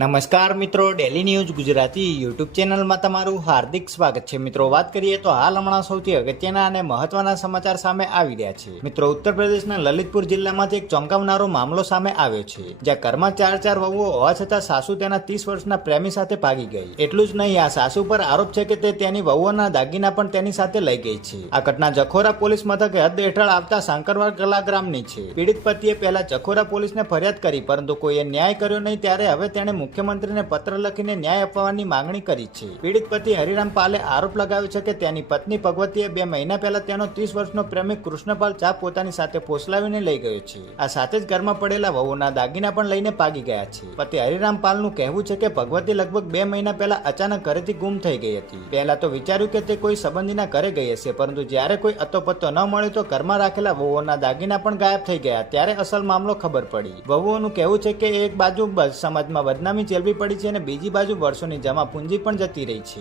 નમસ્કાર મિત્રો, daily news Gujarati YouTube ચેનલમાં તમારું હાર્દિક સ્વાગત છે. મિત્રો, વાત કરીએ તો હાલ હમણાં સૌથી અગત્યના અને મહત્વના સમાચાર સામે આવી રહ્યા છે. મિત્રો, ઉત્તર પ્રદેશના લલિતપુર જિલ્લામાંથી એક ચોંકાવનારો મામલો સામે આવ્યો છે, જ્યાં ઘરમાં ચાર વહુઓ હોવા છતાં સાસુ તેના 30 વર્ષના પ્રેમી સાથે ભાગી ગઈ. એટલું જ નહીં, આ સાસુ પર આરોપ છે કે તે તેની વહુઓના દાગીના પણ તેની સાથે લઈ ગઈ છે. આ ઘટના જખોરા પોલીસ મથકે હદ હેઠળ આવતા સાંકરવાડ કલા ગ્રામની છે. પીડિત પતિએ પહેલા જખોરા પોલીસને ફરિયાદ કરી, પરંતુ કોઈએ ન્યાય કર્યો નહીં. ત્યારે હવે તેણે મુખ્યમંત્રીને પત્ર લખીને ન્યાય અપાવવાની માંગણી કરી છે. પીડિત પતિ હરિરામ પાલે આરોપ લગાવ્યો છે કે તેની પત્ની ભગવતીએ 2 મહિના પહેલા તેનો 30 વર્ષનો પ્રેમિક કૃષ્ણપાલ ચા પોતાની સાથે પોસલાવીને લઈ ગયો છે. આ સાથે જ ઘરમાં પડેલા વહુના દાગીના પણ લઈને ભાગી ગયા છે. પતિ હરિરામ પાલનું કહેવું છે કે ભગવતી લગભગ 2 મહિના પહેલા અચાનક ઘરેથી ગુમ થઈ ગઈ હતી. પહેલા તો વિચાર્યું કે તે કોઈ સંબંધીના ઘરે ગઈ હશે, પરંતુ જ્યારે કોઈ અતોપત્તો ન મળ્યો તો ઘરમાં રાખેલા વહુઓના દાગીના પણ ગાયબ થઈ ગયા. ત્યારે અસલ મામલો ખબર પડી. વહુઓનું કહેવું છે કે એક બાજુ સમાજમાં બદનામી ચેલવી પડી છે અને બીજી બાજુ વર્ષોની જમા પૂંજી પણ જતી રહી છે.